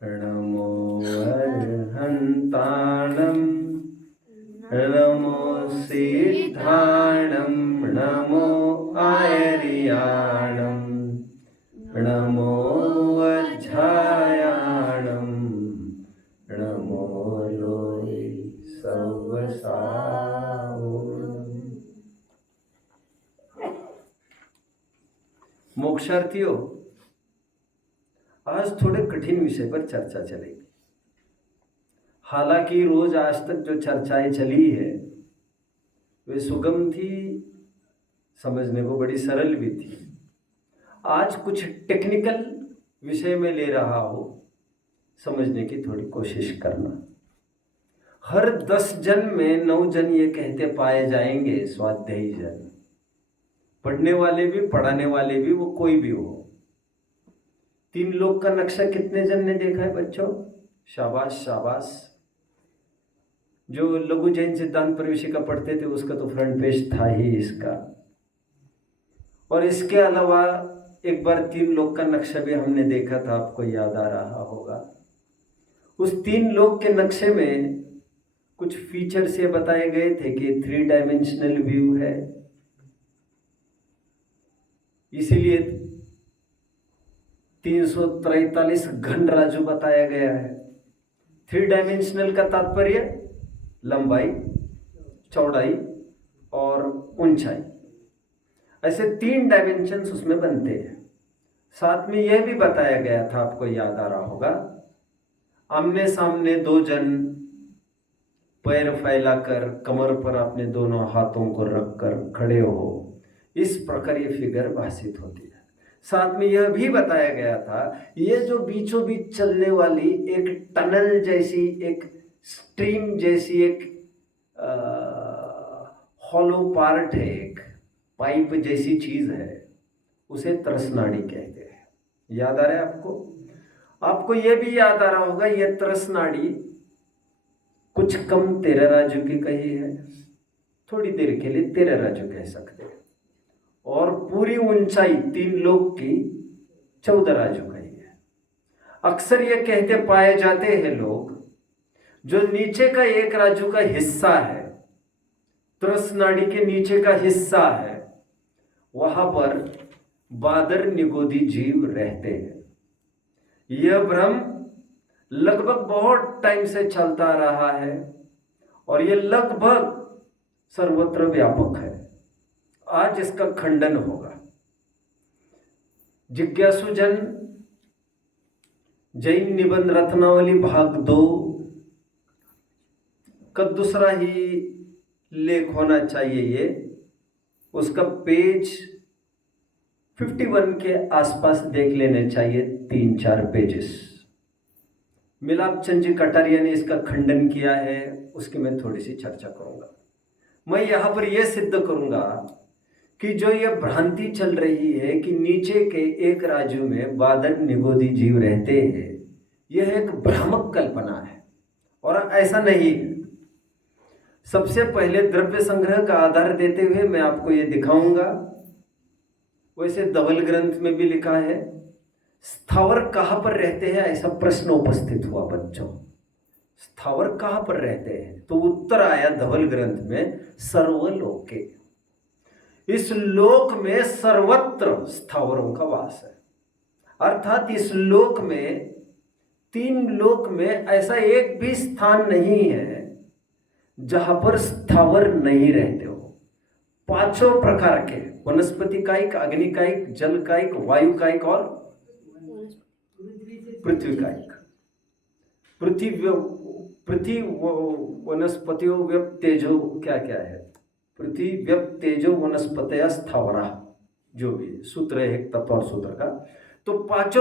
नमो अर्हन्ताणं नमो सिद्धाणं नमो आयर्याणं नमो वज्रायाणं नमो लोय सवसावुणम्। मोक्षार्थियों, आज थोड़े कठिन विषय पर चर्चा चलेगी। हालांकि रोज आज तक जो चर्चाएं चली है वे सुगम थी, समझने को बड़ी सरल भी थी। आज कुछ टेक्निकल विषय में ले रहा हो, समझने की थोड़ी कोशिश करना। हर 10 जन में 9 जन ये कहते पाए जाएंगे स्वाध्यायी जन, पढ़ने वाले भी पढ़ाने वाले भी, वो कोई भी हो। 3 लोग का नक्शा कितने जन ने देखा है बच्चों? शाबाश शाबाश। जो लघु जैन सिद्धांत प्रवेशिका पढ़ते थे उसका तो फ्रंट पेज था ही इसका। और इसके अलावा एक बार 3 लोग का नक्शा भी हमने देखा था, आपको याद आ रहा होगा। उस 3 लोग के नक्शे में कुछ फीचर्स ये बताए गए थे कि 3 डायमेंशनल व्यू है, इसीलिए 343 घन राजू बताया गया है। 3 डायमेंशनल का तात्पर्य लंबाई, चौड़ाई और ऊंचाई, ऐसे 3 डायमेंशंस उसमें बनते हैं। साथ में यह भी बताया गया था, आपको याद आ रहा होगा, आमने सामने 2 जन पैर फैलाकर कमर पर अपने दोनों हाथों को रखकर खड़े हो, इस प्रकार ये फिगर भाषित होती है। साथ में यह भी बताया गया था, ये जो बीचों बीच चलने वाली एक टनल जैसी, एक स्ट्रीम जैसी, एक हॉलो पार्ट है, एक पाइप जैसी चीज है, उसे तरसनाड़ी कहते हैं। याद आ रहा है आपको? आपको यह भी याद आ रहा होगा, यह तरसनाड़ी कुछ कम 13 राजू की कही है, थोड़ी देर के लिए 13 राजू कह सकते हैं। और पूरी ऊंचाई 3 लोग की 14 राजू कही है। अक्सर ये कहते पाए जाते हैं लोग, जो नीचे का 1 राजू का हिस्सा है, तरसनाड़ी के नीचे का हिस्सा है, वहां पर बादर निगोदी जीव रहते हैं। यह भ्रम लगभग बहुत टाइम से चलता रहा है और यह लगभग सर्वत्र व्यापक है। आज इसका खंडन होगा। जिज्ञासु जन जैन निबंध रत्नावली भाग 2 का दूसरा ही लेख होना चाहिए, ये उसका पेज 51 के आसपास देख लेने चाहिए, 3-4 पेजेस। मिलाप चंद जी कटारिया ने इसका खंडन किया है, उसकी मैं थोड़ी सी चर्चा करूंगा। मैं यहां पर यह सिद्ध करूंगा कि जो यह भ्रांति चल रही है कि नीचे के 1 राजू में बादर निगोदी जीव रहते हैं, यह एक भ्रामक कल्पना है और ऐसा नहीं है। सबसे पहले द्रव्य संग्रह का आधार देते हुए मैं आपको यह दिखाऊंगा। वैसे धवल ग्रंथ में भी लिखा है, स्थावर कहां पर रहते हैं, ऐसा प्रश्न उपस्थित हुआ बच्चों। स्थावर कहां पर रहते हैं? तो उत्तर आया धवल ग्रंथ में, सर्वलोके। इस लोक में सर्वत्र स्थावरों का वास है, अर्थात इस लोक में, 3 लोक में ऐसा एक भी स्थान नहीं है जहां पर स्थावर नहीं रहते हो। 5 प्रकार के वनस्पति कायिक, अग्नि कायिक, जल कायिक, वायु कायिक और पृथ्वी कायिक। पृथ्वी वनस्पतियों व्यप तेजो, क्या क्या है, पृथ्वी व्यप तेजो वनस्पतया स्थावरा, जो भी सूत्र है, एक तत्व और सूत्र का। तो 5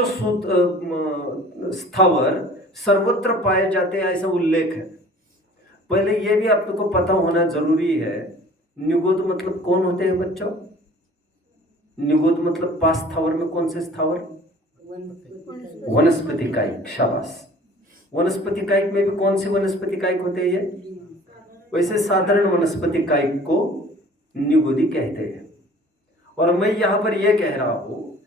स्थावर सर्वत्र पाए जाते हैं, ऐसा उल्लेख है। पहले यह भी आपको पता होना जरूरी है, निगोद मतलब कौन होते हैं बच्चों? निगोद मतलब 5 स्थावर में कौन से स्थावर? वनस्पति कायिक। शाबाश। वनस्पति कायिक में भी कौन से वनस्पति कायिक होते हैं ये? वैसे साधारण वनस्पति कायिक को निगोदी कहते हैं। और मैं यहां पर यह कह रहा हूं,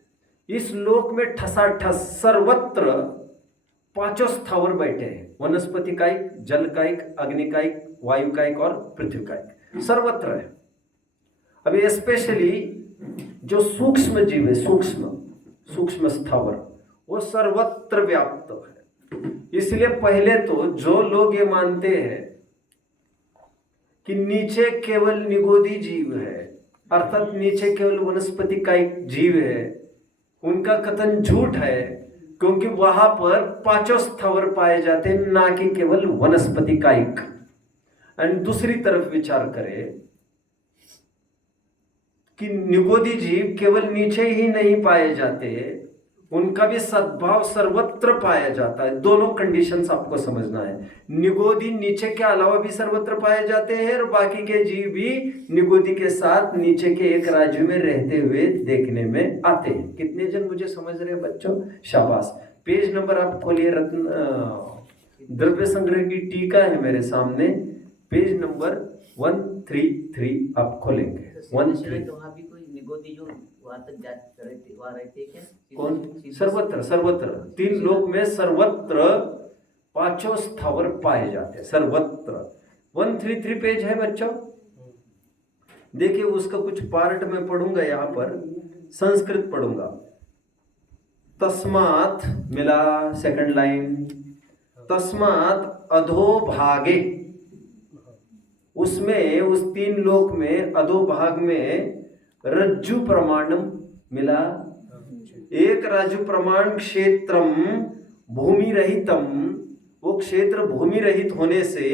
इस लोक में ठसाठस सर्वत्र पांचों स्थावर बैठे हैं, वनस्पति कायिक, जल कायिक, अग्नि कायिक, वायु कायिक और पृथ्वी कायिक, सर्वत्र है। अभी स्पेशली जो सूक्ष्म जीव है, सूक्ष्म स्थावर, वो सर्वत्र व्याप्त है। इसलिए पहले तो जो लोग ये मानते हैं कि नीचे केवल निगोदी जीव है, अर्थात नीचे केवल वनस्पति कायिक जीव है, उनका कथन झूठ है, क्योंकि वहां पर पांचों स्थावर पाए जाते हैं, ना कि केवल वनस्पति कायिक। एंड दूसरी तरफ विचार करें कि निगोदी जीव केवल नीचे ही नहीं पाए जाते, उनका भी सद्भाव सर्वत्र पाया जाता है। दोनों कंडीशंस आपको समझना है। निगोदी नीचे के अलावा भी सर्वत्र पाए जाते हैं और बाकी के जीव भी निगोदी के साथ नीचे के एक राज्य में रहते हुए देखने में आते हैं। कितने जन मुझे समझ रहे हैं बच्चों? शाबाश। पेज नंबर आप खोलिए, रत्न द्रव्य संग्रह की टीका है मेरे सामने, पेज नंबर 133 आप खोलेंगे। 133 वहाँ भी कोई निगोदी जो वहाँ तक वहाँ रहते क्या? कौन? सर्वत्र 3 लोक में सर्वत्र पांचों स्थावर पाए जाते हैं, सर्वत्र। 133 पेज है बच्चों, देखिए उसका कुछ पार्ट में पढ़ूंगा, यहाँ पर संस्कृत पढ़ूंगा। तस्मात् मिला, सेकंड लाइन, तस्मात् अधोभागे, उसमें उस 3 लोक में अधोभाग में रज्जु प्रमाणम मिला, एक रज्जु प्रमाण क्षेत्रम भूमि रहितम, वो क्षेत्र भूमि रहित होने से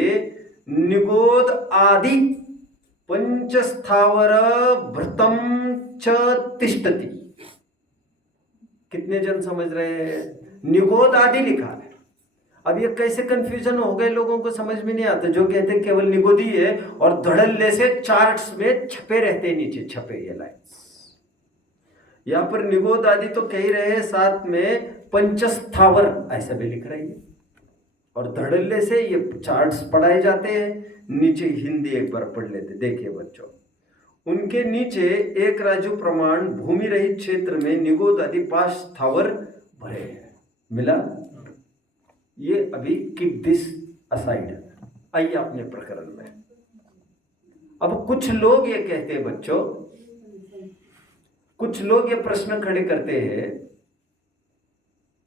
निगोद आदि पंचस्थावर भृतम च तिष्ठति। कितने जन समझ रहे हैं? निगोद आदि लिखा है। अब ये कैसे कंफ्यूजन हो गए, लोगों को समझ में नहीं आता। जो कहते हैं केवल निगोदी है और धड़ल्ले से चार्ट्स में छपे रहते हैं, नीचे छपे ये लाइन्स। यहाँ पर निगोद आदि तो कह रहे हैं, साथ में पंचस्थावर ऐसा भी लिख रही है, और धड़ल्ले से ये चार्ट्स पढ़ाए जाते हैं। नीचे हिंदी एक बार पढ़ लेते, देखिए बच्चों, उनके नीचे एक राजु प्रमाण भूमि रहित क्षेत्र में निगोद आदि 5 स्थावर भरे हैं। मिला? ये अभी कीप दिस असाइड। आइए अपने प्रकरण में। अब कुछ लोग ये कहते हैं बच्चों, कुछ लोग ये प्रश्न खड़े करते हैं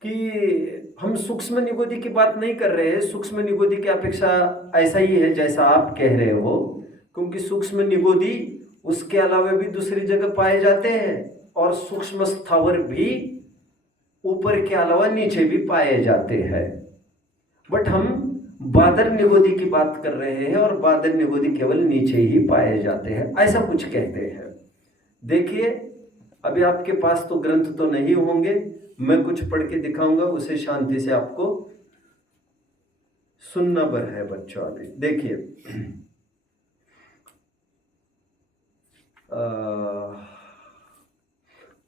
कि हम सूक्ष्म निगोदी की बात नहीं कर रहे हैं, सूक्ष्म निगोदी की अपेक्षा ऐसा ही है जैसा आप कह रहे हो, क्योंकि सूक्ष्म निगोदी उसके अलावा भी दूसरी जगह पाए जाते हैं, और सूक्ष्म स्थावर भी ऊपर के अलावा नीचे भी पाए जाते हैं। बट हम बादर निगोदी की बात कर रहे हैं, और बादर निगोदी केवल नीचे ही पाए जाते हैं, ऐसा कुछ कहते हैं। देखिए, अभी आपके पास तो ग्रंथ तो नहीं होंगे, मैं कुछ पढ़ के दिखाऊंगा, उसे शांति से आपको सुनना बर है बच्चों। अभी देखिए,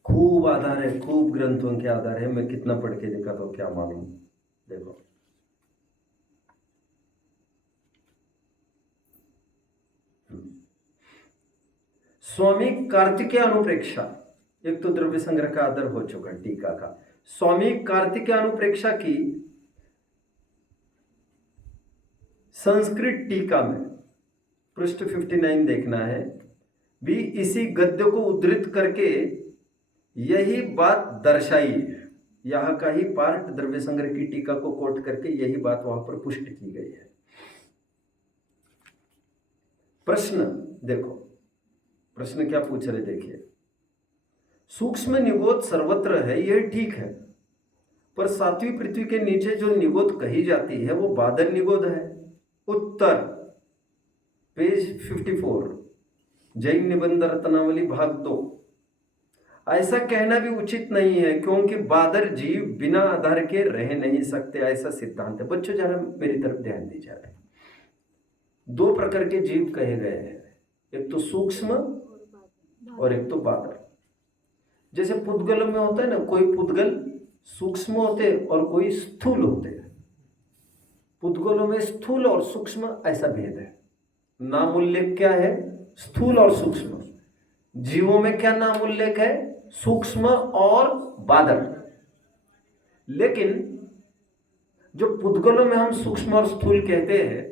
खूब आधार है, खूब ग्रंथों के आधार है। मैं कितना पढ़ के दिखाता हूं क्या मालूम। देखो, स्वामी कार्तिकेय अनुप्रेक्षा, एक तो द्रव्य संग्रह का आदर हो चुका टीका का। स्वामी कार्तिकेय अनुप्रेक्षा की संस्कृत टीका में पृष्ठ 59 देखना है, भी इसी गद्य को उद्धृत करके यही बात दर्शाई है। यहाँ का ही पार्ट द्रव्य संग्रह की टीका को कोट करके यही बात वहां पर पुष्ट की गई है। प्रश्न देखो, प्रश्न क्या पूछ रहे देखिए। सूक्ष्म निगोद सर्वत्र है, यह ठीक है, पर 7वीं पृथ्वी के नीचे जो निगोद कही जाती है वो बादल निगोद है। उत्तर, पेज 54, जैन निबंध रत्नावली भाग 2। ऐसा कहना भी उचित नहीं है, क्योंकि बादर जीव बिना आधार के रह नहीं सकते, ऐसा सिद्धांत है। बच्चों जरा मेरी तरफ ध्यान दीजिए। 2 प्रकार के जीव कहे गए हैं, एक तो सूक्ष्म और एक तो बादर। जैसे पुद्गलों में होता है ना, कोई पुद्गल सूक्ष्म होते और कोई स्थूल होते। पुद्गलों में स्थूल और सूक्ष्म ऐसा भेद है। नाम उल्लेख क्या है? स्थूल और सूक्ष्म। जीवों में क्या नाम उल्लेख है? सूक्ष्म और बादर। लेकिन जो पुद्गलों में हम सूक्ष्म और स्थूल कहते हैं,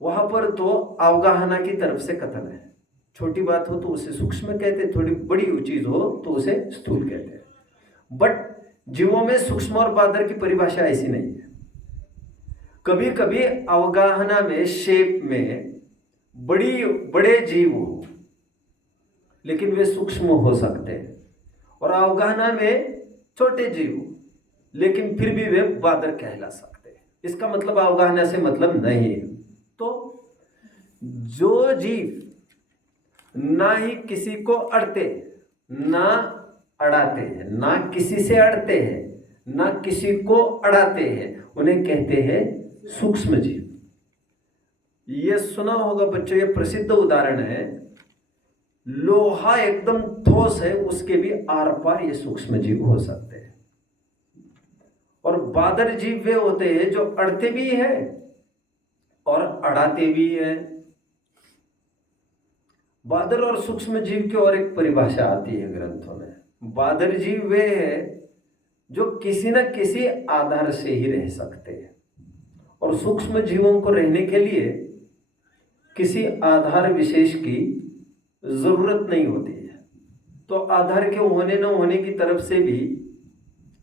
वहां पर तो अवगाहना की तरफ से कथन है। छोटी बात हो तो उसे सूक्ष्म कहते हैं, थोड़ी बड़ी चीज हो तो उसे स्थूल कहते हैं। बट जीवों में सूक्ष्म और बादर की परिभाषा ऐसी नहीं है। कभी कभी अवगाहना में शेप में बड़े जीव हो, लेकिन वे सूक्ष्म हो सकते हैं, और अवगाहना में छोटे जीव हो, लेकिन फिर भी वे बादर कहला सकते हैं। इसका मतलब अवगाहना से मतलब नहीं है। तो जो जीव ना ही किसी को अड़ते, ना अड़ाते हैं, ना किसी से अड़ते हैं, ना किसी को अड़ाते हैं, उन्हें कहते हैं सूक्ष्म जीव। ये सुना होगा बच्चों, ये प्रसिद्ध उदाहरण है। लोहा एकदम ठोस है, उसके भी आर पार ये सूक्ष्म जीव हो सकते हैं। और बादर जीव वे होते हैं जो अड़ते भी हैं और अड़ाते भी हैं। बादर और सूक्ष्म जीव की और एक परिभाषा आती है ग्रंथों में। बादर जीव वे हैं जो किसी न किसी आधार से ही रह सकते हैं, और सूक्ष्म जीवों को रहने के लिए किसी आधार विशेष की जरूरत नहीं होती है। तो आधार के होने न होने की तरफ से भी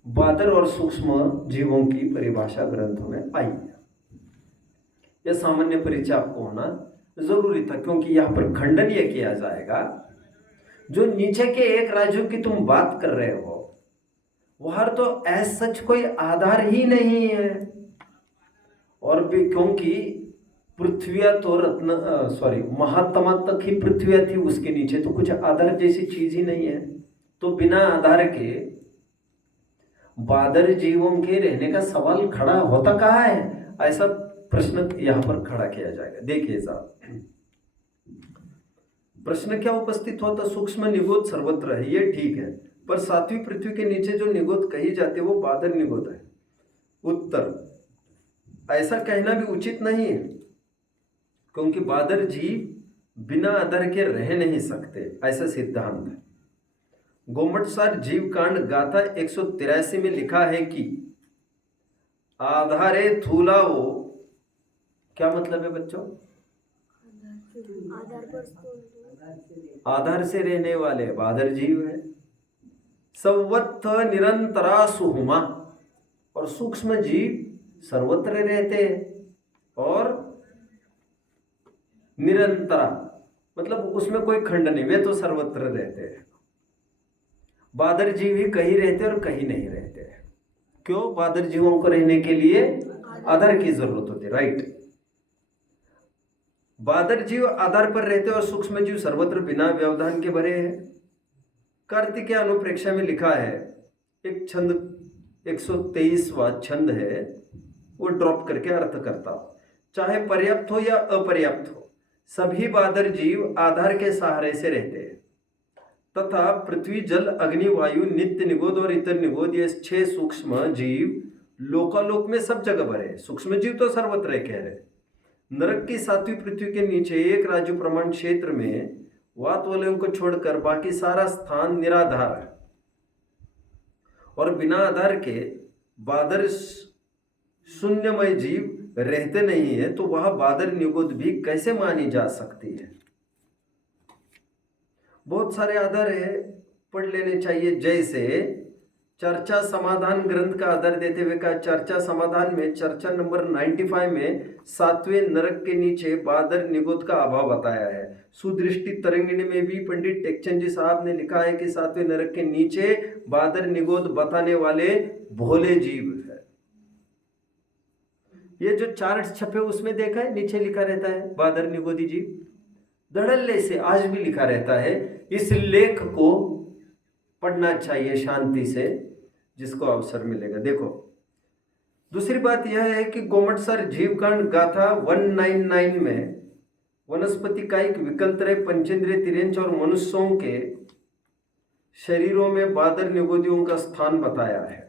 बादर और सूक्ष्म जीवों की परिभाषा ग्रंथों में आई है। यह सामान्य परिचय आपको होना जरूरी था, क्योंकि यहां पर खंडन यह किया जाएगा, जो नीचे के एक राज्यों की तुम बात कर रहे हो, वहां तो ऐसा सच कोई आधार ही नहीं है। और भी क्योंकि पृथ्वी तो महात्मा तक ही पृथ्वी थी, उसके नीचे तो कुछ आधार जैसी चीज ही नहीं है। तो बिना आधार के बादर जीवों के रहने का सवाल खड़ा होता कहाँ है? ऐसा प्रश्न यहां पर खड़ा किया जाएगा। देखिए साहब, प्रश्न क्या उपस्थित होता? सूक्ष्म निगोद सर्वत्र है, ये ठीक है, पर सातवीं पृथ्वी के नीचे जो निगोद कही जाती है वो बादर निगोद है। उत्तर, ऐसा कहना भी उचित नहीं है, क्योंकि बादर जीव बिना आधार के रह नहीं सकते, ऐसा सिद्धांत है। गोमटसार जीव कांड गाथा 183 में लिखा है कि आधारे थूलाओ, क्या मतलब है बच्चों? आधार से रहने वाले बादर जीव है। संवत्थ निरंतरा सुहुमा, और सूक्ष्म जीव सर्वत्र रहते हैं और निरंतरा मतलब उसमें कोई खंड नहीं, वे तो सर्वत्र रहते हैं। बादर जीव ही कहीं रहते और कहीं नहीं रहते। क्यों? बादर जीवों को रहने के लिए आधार की जरूरत होती है, राइट। बादर जीव आधार पर रहते और सूक्ष्म जीव सर्वत्र बिना व्यवधान के भरे हैं। कार्तिक अनुप्रेक्षा में लिखा है, एक छंद 123वां छंद है, वो ड्रॉप करके अर्थ करता हूं। चाहे पर्याप्त हो या अपर्याप्त हो, सभी बादर जीव आधार के सहारे से रहते हैं, तथा पृथ्वी जल अग्नि वायु नित्य निगोद और इतर निगोद, ये 6 सूक्ष्म जीव लोकालोक में सब जगह भरे। सूक्ष्म जीव तो सर्वत्र कह रहे। नरक की 7वीं पृथ्वी के नीचे एक राज्य प्रमाण क्षेत्र में वात वलयों को छोड़कर बाकी सारा स्थान निराधार है, और बिना आधार के बादर शून्यमय जीव रहते नहीं है, तो वह बादर निगोद भी कैसे मानी जा सकती है? बहुत सारे आधार है, पढ़ लेने चाहिए। जैसे चर्चा समाधान ग्रंथ का आधार देते हुए कहा, चर्चा समाधान में चर्चा नंबर 95 में 7वें नरक के नीचे बादर निगोद का अभाव बताया है। सुदृष्टि तरंगिणी में भी पंडित टेकचंद जी साहब ने लिखा है कि 7वें नरक के नीचे बादर निगोद बताने वाले भोले जीव है। ये जो चार्ट छपे उसमें देखा है, नीचे लिखा रहता है बादर निगोदी जीव, धड़ल्ले से आज भी लिखा रहता है। इस लेख को पढ़ना चाहिए शांति से, जिसको अवसर मिलेगा। देखो, दूसरी बात यह है कि गोमटसर जीवकांड गाथा 199 में वनस्पति कायिक विकल्त्रय पंचेंद्रिय तिरेंच और मनुष्यों के शरीरों में बादर निगोदियों का स्थान बताया है।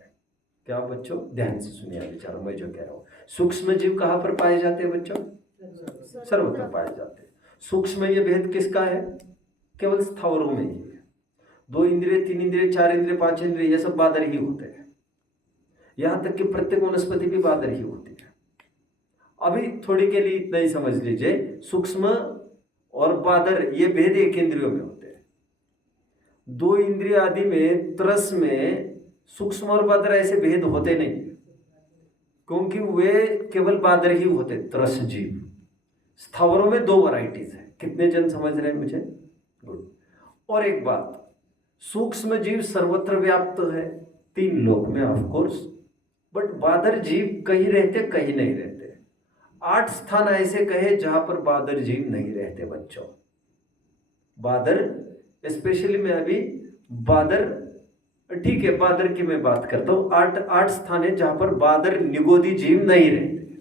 क्या बच्चों? ध्यान से सुनिए विचारों, मैं जो कह रहा हूं। सूक्ष्म जीव कहां पर पाए जाते हैं बच्चों? सर्वत्र पाए जाते हैं। सूक्ष्म ये भेद किसका है? केवल स्थावरों में ही है। 2 इंद्रिय, 3 इंद्रिय, 4 इंद्रिय, 5 इंद्रिय, ये सब बादर ही होते हैं। यहां तक कि प्रत्येक वनस्पति भी बादर ही होती है। अभी थोड़ी के लिए इतना ही समझ लीजिए, सूक्ष्म और बादर ये भेद एक इंद्रियों में होते हैं। दो इंद्रिय आदि में, तरस में सूक्ष्म और बादर ऐसे भेद होते नहीं, क्योंकि वे केवल बादर ही होते, तरस जीव। स्थावरों में दो वैरायटीज है। कितने जन समझ रहे हैं मुझे? गुड। और एक बात, सूक्ष्म जीव सर्वत्र व्याप्त है, 3 लोक में ऑफ कोर्स, बट बादर जीव कहीं रहते कहीं नहीं रहते। 8 स्थान ऐसे कहे जहां पर बादर जीव नहीं रहते बच्चों। बादर स्पेशली मैं अभी बादर, ठीक है, बादर की मैं बात करता हूं। 8 स्थान है जहां पर बादर निगोदी जीव नहीं रहते।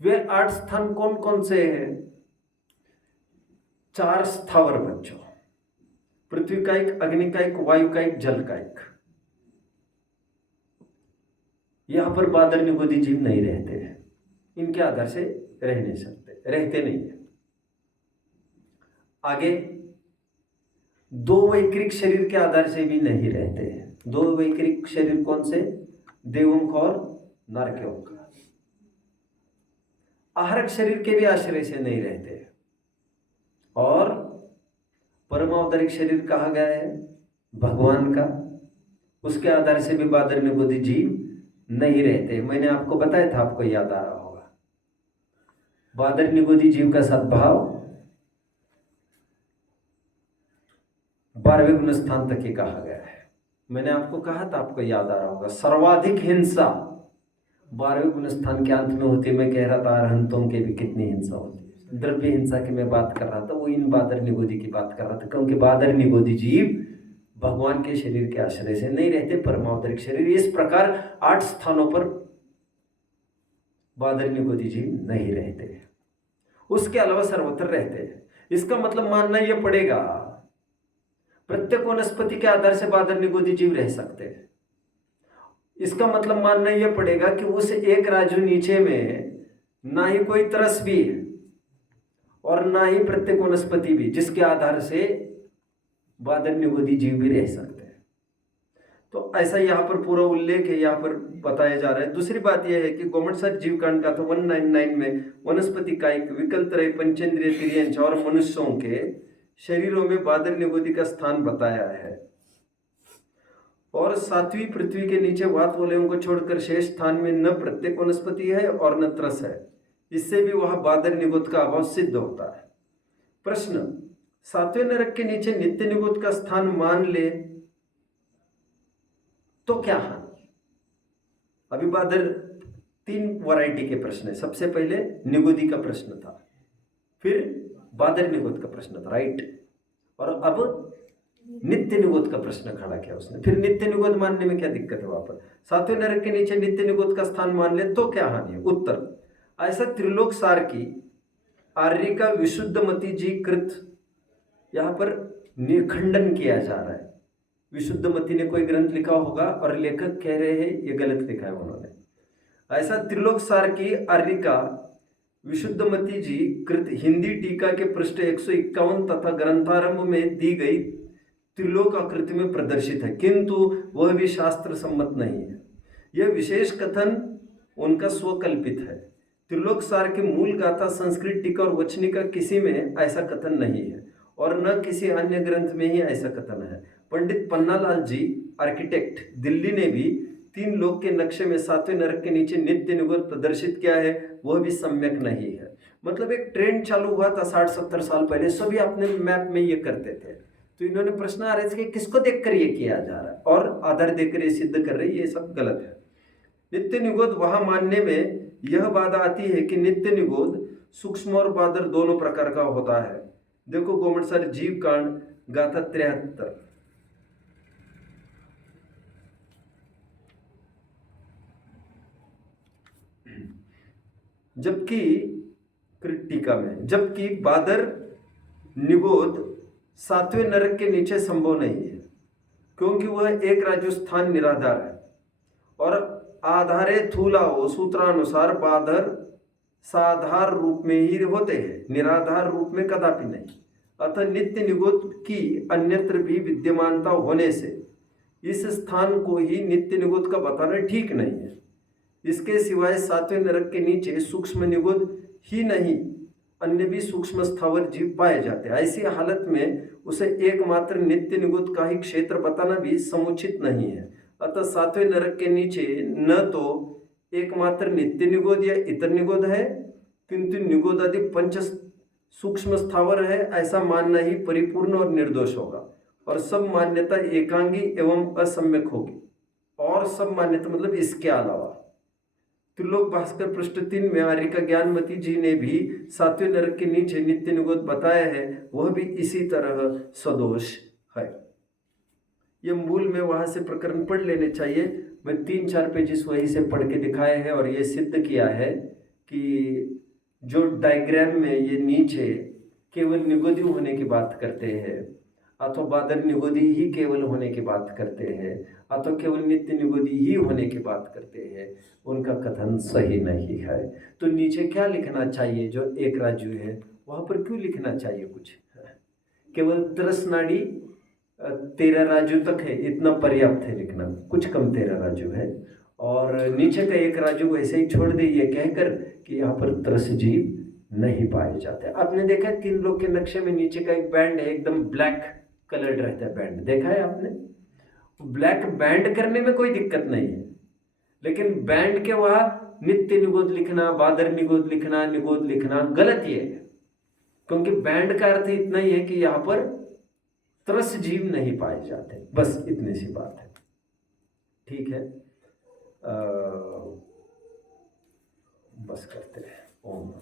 वे 8 स्थान कौन कौन से हैं? 4 स्थावर बच्चों, पृथ्वी का एक, अग्नि का एक, वायु का एक, जल का एक। यहां पर बादर निगोदी जीव नहीं रहते हैं, इनके आधार से रह नहीं सकते, रहते नहीं है। आगे 2 वैक्रिक शरीर के आधार से भी नहीं रहते हैं। 2 वैक्रिक शरीर कौन से? देवों और नरकों का। आहारक शरीर के भी आश्रय से नहीं रहते। और परमावतारिक शरीर कहा गया है भगवान का, उसके आधार से भी बादर निगोदी जीव नहीं रहते। मैंने आपको बताया था, आपको याद आ रहा होगा। बादर निगोदी जीव का सद्भाव 12वें गुण स्थान तक ही कहा गया है। मैंने आपको कहा था, आपको याद आ रहा होगा, सर्वाधिक हिंसा 12वें गुण स्थान के अंत में होती है। मैं कह रहा था अरहंतों के भी कितनी हिंसा होती है। द्रव्य हिंसा की मैं बात कर रहा था, वो इन बादर निगोदी की बात कर रहा था, क्योंकि बादर निगोदी जीव भगवान के शरीर के आश्रय से नहीं रहते, परमावतारिक शरीर। इस प्रकार 8 स्थानों पर बादर निगोदी जीव नहीं रहते, उसके अलावा सर्वत्र रहते हैं। इसका मतलब मानना यह पड़ेगा प्रत्येक वनस्पति के आधार से बादर निगोदी जीव रह सकते हैं। इसका मतलब मानना यह पड़ेगा कि उस एक राजू नीचे में ना ही कोई तरस भी है और ना ही प्रत्येक वनस्पति भी, जिसके आधार से बादर निगोदी जीव भी रह सकते हैं। तो ऐसा यहाँ पर पूरा उल्लेख है, यहाँ पर बताया जा रहा है। दूसरी बात यह है कि गोमटसर जीव कांड का तो 199 में वनस्पति कायिक, विकल्पत्रय, पंचेंद्रिय, तिर्यंश और मनुष्यों के शरीरों में बादर निगोदी का स्थान बताया है। और 7वीं पृथ्वी के नीचे वात वलयों को छोड़कर शेष स्थान में न प्रत्येक वनस्पति है और न त्रस है। इससे भी वह बादर निगोद का अभाव सिद्ध होता है। प्रश्न, 7वें नरक के नीचे नित्य निगोद का स्थान मान ले तो क्या हानि? अभी बादर 3 वैरायटी के प्रश्न है। सबसे पहले निगोदी का प्रश्न था, फिर बादर निगोद का प्रश्न था, राइट, और अब नित्य निगोद का प्रश्न खड़ा किया उसने। फिर नित्य निगोद मानने में क्या दिक्कत है? वहां पर 7वें नरक के नीचे नित्य निगोद का स्थान मान ले तो क्या हानि है? उत्तर, ऐसा त्रिलोक सार की आर्य का विशुद्धमती जी कृत यहाँ पर निखंडन किया जा रहा है। विशुद्धमती ने कोई ग्रंथ लिखा होगा और लेखक कह रहे हैं ये गलत लिखा है उन्होंने। ऐसा त्रिलोक सार की आर्य का विशुद्धमती जी कृत हिंदी टीका के पृष्ठ 151 तथा ग्रंथारंभ में दी गई त्रिलोक आकृति में प्रदर्शित है, किंतु वह भी शास्त्र सम्मत नहीं है। यह विशेष कथन उनका स्वकल्पित है। त्रिलोक सार के मूल गाथा संस्कृत टीका और वचनिका किसी में ऐसा कथन नहीं है और न किसी अन्य ग्रंथ में ही ऐसा कथन है। पंडित पन्नालाल जी आर्किटेक्ट दिल्ली ने भी 3 लोक के नक्शे में 7वें नरक के नीचे नित्य निगोद प्रदर्शित किया है, वह भी सम्यक नहीं है। मतलब एक ट्रेंड चालू हुआ था 60-70 साल पहले, सभी अपने मैप में ये करते थे। तो इन्होंने प्रश्न आ रहे थे कि किसको देखकर ये किया जा रहा है और आधार देकर ये सिद्ध कर रहे, ये सब गलत है। नित्य निगोद वहां मानने में यह बाधा आती है कि नित्य निगोद सूक्ष्म और बादर दोनों प्रकार का होता है। देखो गोमटसर जीव कांड गाथा 73। जबकि टीका में, जबकि बादर निगोद 7वें नरक के नीचे संभव नहीं है, क्योंकि वह एक राजस्थान निराधार है और आधारे थूलाओ सूत्रानुसार बादर साधार रूप में ही होते हैं, निराधार रूप में कदापि नहीं। अतः नित्य निगोद की अन्यत्र भी विद्यमानता होने से इस स्थान को ही नित्य निगुद का बताना ठीक नहीं है। इसके सिवाय सातवें नरक के नीचे सूक्ष्म निगुद ही नहीं, अन्य भी सूक्ष्म स्थावर जीव पाए जाते हैं। ऐसी हालत में उसे एकमात्र नित्य निगुद का ही क्षेत्र बताना भी समुचित नहीं है। अतः सातवें नरक के नीचे न तो एकमात्र नित्य निगुद या इतर निगुद है, किंतु निगुद आदि पंच सूक्ष्म स्थावर है, ऐसा मानना ही परिपूर्ण और निर्दोष होगा। और सब मान्यता एकांगी एवं असम्यक होगी। और सब मान्यता मतलब इसके अलावा। त्रिलोक भास्कर पृष्ठ 3 में आर्यिका ज्ञानमती जी ने भी सातवें नरक के नीचे नित्य निगुद बताया है, वह भी इसी तरह सदोष है। ये मूल में वहां से प्रकरण पढ़ लेने चाहिए। मैं 3-4 पेजेस वहीं से पढ़ के दिखाए हैं और ये सिद्ध किया है कि जो डायग्राम में ये नीचे केवल निगुदी होने की बात करते हैं, अथवा बादल निगुदी ही केवल होने की बात करते हैं, अथवा केवल नित्य निगुदी ही होने की बात करते हैं, उनका कथन सही नहीं है। तो नीचे क्या लिखना चाहिए? जो एक राजू है वहां पर क्यों लिखना चाहिए कुछ? केवल त्रसनाड़ी 13 राजू तक है, इतना पर्याप्त है लिखना, कुछ कम 13 राजू है। और नीचे का एक राजू वैसे ही छोड़ दे, ये कहकर कि यहाँ पर त्रस जीव नहीं पाए जाते। आपने देखा 3 लोग के नक्शे में नीचे का एक बैंड है, एकदम ब्लैक कलर्ड रहता है बैंड, देखा है आपने? ब्लैक बैंड करने में कोई दिक्कत नहीं है, लेकिन बैंड के वहां नित्य निगुद लिखना, बादर निगुद लिखना, निगुद लिखना गलत ही है। क्योंकि बैंड का अर्थ इतना ही है कि यहाँ पर त्रस जीव नहीं पाए जाते, बस इतनी सी बात है। ठीक है, बस करते हैं। ओम।